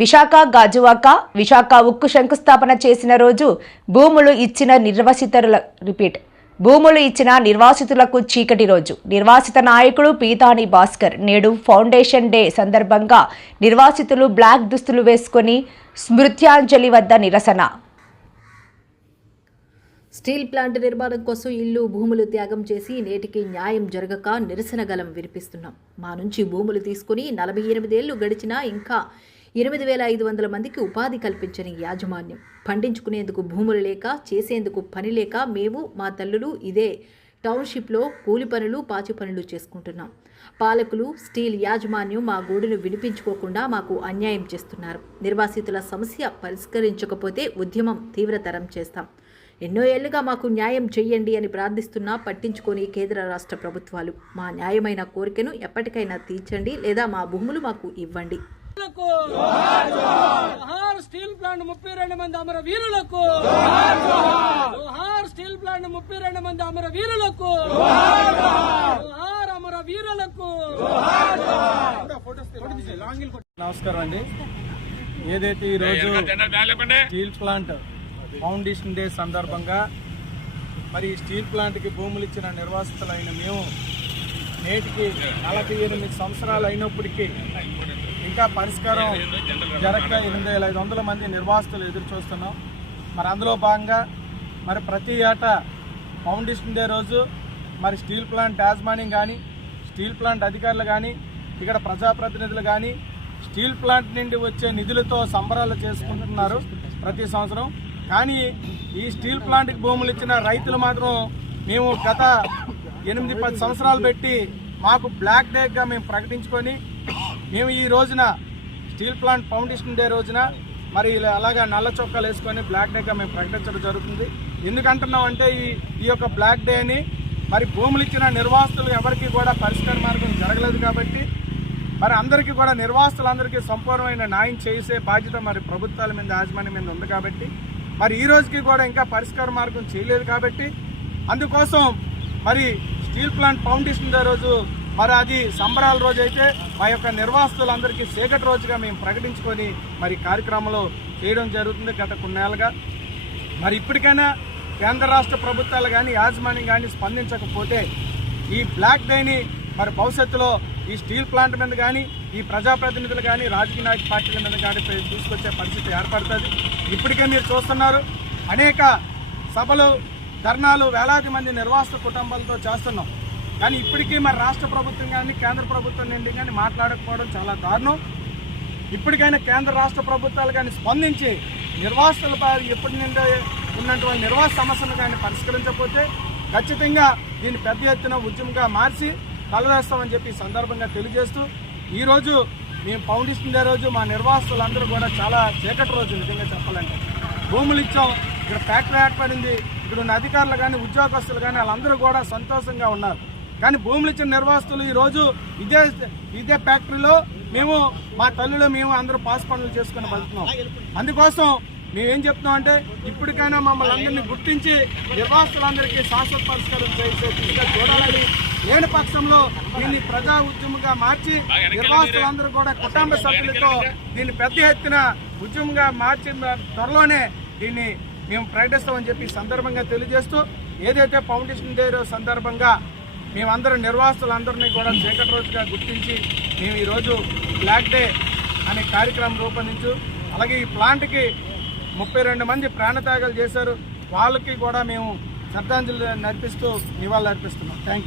విశాఖ గాజువాక విశాఖ ఉక్కు శంకుస్థాపన చేసిన రోజు భూములు ఇచ్చిన నిర్వాసితులకు చీకటి రోజు. నిర్వాసిత నాయకుడు పీతాని భాస్కర్ నేడు ఫౌండేషన్ డే సందర్భంగా నిర్వాసితులు బ్లాక్ దుస్తులు వేసుకుని స్మృత్యాంజలి వద్ద నిరసన. స్టీల్ ప్లాంట్ నిర్మాణం కోసం ఇల్లు భూములు త్యాగం చేసి నేటికి న్యాయం జరగక నిరసన గలం వినిపిస్తున్నాం. మా నుంచి భూములు తీసుకుని 48 ఏళ్లు గడిచినా ఇంకా 8,500 మందికి ఉపాధి కల్పించని యాజమాన్యం, పండించుకునేందుకు భూములు లేక చేసేందుకు పని లేక మేము మా తల్లులు ఇదే టౌన్షిప్లో కూలి పనులు పాచి పనులు చేసుకుంటున్నాం. పాలకులు స్టీల్ యాజమాన్యం మా గోడును వినిపించుకోకుండా మాకు అన్యాయం చేస్తున్నారు. నిర్వాసితుల సమస్య పరిష్కరించకపోతే ఉద్యమం తీవ్రతరం చేస్తాం. ఎన్నో ఏళ్లుగా మాకు న్యాయం చెయ్యండి అని ప్రార్థిస్తున్నా పట్టించుకొని కేంద్ర రాష్ట్ర ప్రభుత్వాలు మా న్యాయమైన కోరికను ఎప్పటికైనా తీర్చండి లేదా మా భూములు మాకు ఇవ్వండి. స్టీల్ ప్లాంట్ 32 మంది అమర వీరులకు, స్టీల్ ప్లాంట్ 32 మంది అమర వీరులకు, అమర వీరులకు. నమస్కారం అండి. ఏదైతే ఈరోజు స్టీల్ ప్లాంట్ ఫౌండేషన్ డే సందర్భంగా మరి స్టీల్ ప్లాంట్కి భూములు ఇచ్చిన నిర్వాసితులైన మేము నేటికి 48 సంవత్సరాలు అయినప్పటికీ ఇంకా పరిష్కారం జరగక 8,500 మంది నిర్వాసితులు ఎదురు చూస్తున్నాం. మరి అందులో భాగంగా మరి ప్రతి ఏటా ఫౌండేషన్ డే రోజు మరి స్టీల్ ప్లాంట్ యాజమాన్యం కానీ, స్టీల్ ప్లాంట్ అధికారులు కానీ, ఇక్కడ ప్రజాప్రతినిధులు కానీ స్టీల్ ప్లాంట్ నుండి వచ్చే నిధులతో సంబరాలు చేసుకుంటున్నారు ప్రతి సంవత్సరం. కానీ ఈ స్టీల్ ప్లాంట్కి భూములు ఇచ్చిన రైతులు మాత్రం మేము గత 8-10 సంవత్సరాలు పెట్టి మాకు బ్లాక్ డేగా మేము ప్రకటించుకొని మేము ఈ రోజున స్టీల్ ప్లాంట్ ఫౌండేషన్ డే రోజున మరి అలాగా నల్ల చొక్కాలు వేసుకొని బ్లాక్ డేగా మేము ప్రకటించడం జరుగుతుంది. ఎందుకంటున్నాం అంటే ఈ యొక్క బ్లాక్ డేని మరి భూములు ఇచ్చిన నిర్వాసితులు ఎవరికి కూడా పరిష్కార మార్గం జరగలేదు కాబట్టి మరి అందరికీ కూడా నిర్వాసితులందరికీ సంపూర్ణమైన న్యాయం చేసే బాధ్యత మరి ప్రభుత్వాల మీద, యాజమాన్యం మీద ఉంది కాబట్టి మరి ఈ రోజుకి కూడా ఇంకా పరిష్కార మార్గం చేయలేదు కాబట్టి అందుకోసం మరి స్టీల్ ప్లాంట్ ఫౌండేషన్ డే రోజు మరి అది సంబరాల రోజు అయితే మా యొక్క నిర్వాసితులందరికీ చీకటి రోజుగా మేము ప్రకటించుకొని మరి కార్యక్రమంలో చేయడం జరుగుతుంది గత కొన్నేళ్ళుగా. మరి ఇప్పటికైనా కేంద్ర రాష్ట్ర ప్రభుత్వాలు కానీ, యాజమాన్యం కానీ స్పందించకపోతే ఈ బ్లాక్ డేని మరి భవిష్యత్తులో ఈ స్టీల్ ప్లాంట్ మీద కానీ, ఈ ప్రజాప్రతినిధులు కానీ, రాజకీయ నాయక పార్టీల మీద కానీ తీసుకొచ్చే పరిస్థితి ఏర్పడుతుంది. ఇప్పటికే మీరు చూస్తున్నారు, అనేక సభలు, ధర్నాలు వేలాది మంది నిర్వాసిత కుటుంబాలతో చేస్తున్నాం. కానీ ఇప్పటికీ మరి రాష్ట్ర ప్రభుత్వం కానీ, కేంద్ర ప్రభుత్వం నుండి కానీ మాట్లాడకపోవడం చాలా దారుణం. ఇప్పటికైనా కేంద్ర రాష్ట్ర ప్రభుత్వాలు కానీ స్పందించి నిర్వాసితులపై ఎప్పటి నుండి ఉన్నటువంటి నిర్వాస సమస్యలు కానీ పరిష్కరించకపోతే ఖచ్చితంగా దీన్ని పెద్ద ఎత్తున ఉద్యమంగా మార్చి కలవేస్తామని చెప్పి సందర్భంగా తెలియజేస్తూ ఈరోజు మేము ఫౌండేషన్ డే రోజు మా నిర్వాసితులందరూ కూడా చాలా చీకటి రోజు నిజంగా చెప్పాలంటే. భూములు ఇచ్చాం, ఇక్కడ ఫ్యాక్టరీ ఏర్పడింది, ఇక్కడ ఉన్న అధికారులు కానీ, ఉద్యోగస్తులు కానీ వాళ్ళందరూ కూడా సంతోషంగా ఉన్నారు. కానీ భూములు ఇచ్చిన నిర్వాసితులు ఈరోజు ఇదే ఫ్యాక్టరీలో మేము మా తల్లులు మేము అందరూ పాస్ పనులు చేసుకుని బతుకున్నాం. అందుకోసం మేమేం చెప్తున్నాం అంటే ఇప్పటికైనా మమ్మల్ని అందరినీ గుర్తించి నిర్వాసితులందరికీ శాశ్వత పరిష్కారం చేసే చూడాలని, లేని పక్షంలో దీన్ని ప్రజా ఉద్యమంగా మార్చి నిర్వాసితులందరూ కూడా కుటుంబ సభ్యులతో దీన్ని పెద్ద ఎత్తున ఉద్యమంగా మార్చిన త్వరలోనే దీన్ని మేము ప్రకటిస్తామని చెప్పి సందర్భంగా తెలియజేస్తూ ఏదైతే ఫౌండేషన్ డే సందర్భంగా మేమందరం నిర్వాసితులందరినీ కూడా చీకటి రోజుగా గుర్తించి మేము ఈరోజు బ్లాక్ డే అనే కార్యక్రమం రూపొందించు, అలాగే ఈ ప్లాంట్కి 32 మంది ప్రాణత్యాగాలు చేశారు, వాళ్ళకి కూడా మేము శ్రద్ధాంజలి అర్పిస్తూ నివాళులు అర్పిస్తున్నాం. Thank you.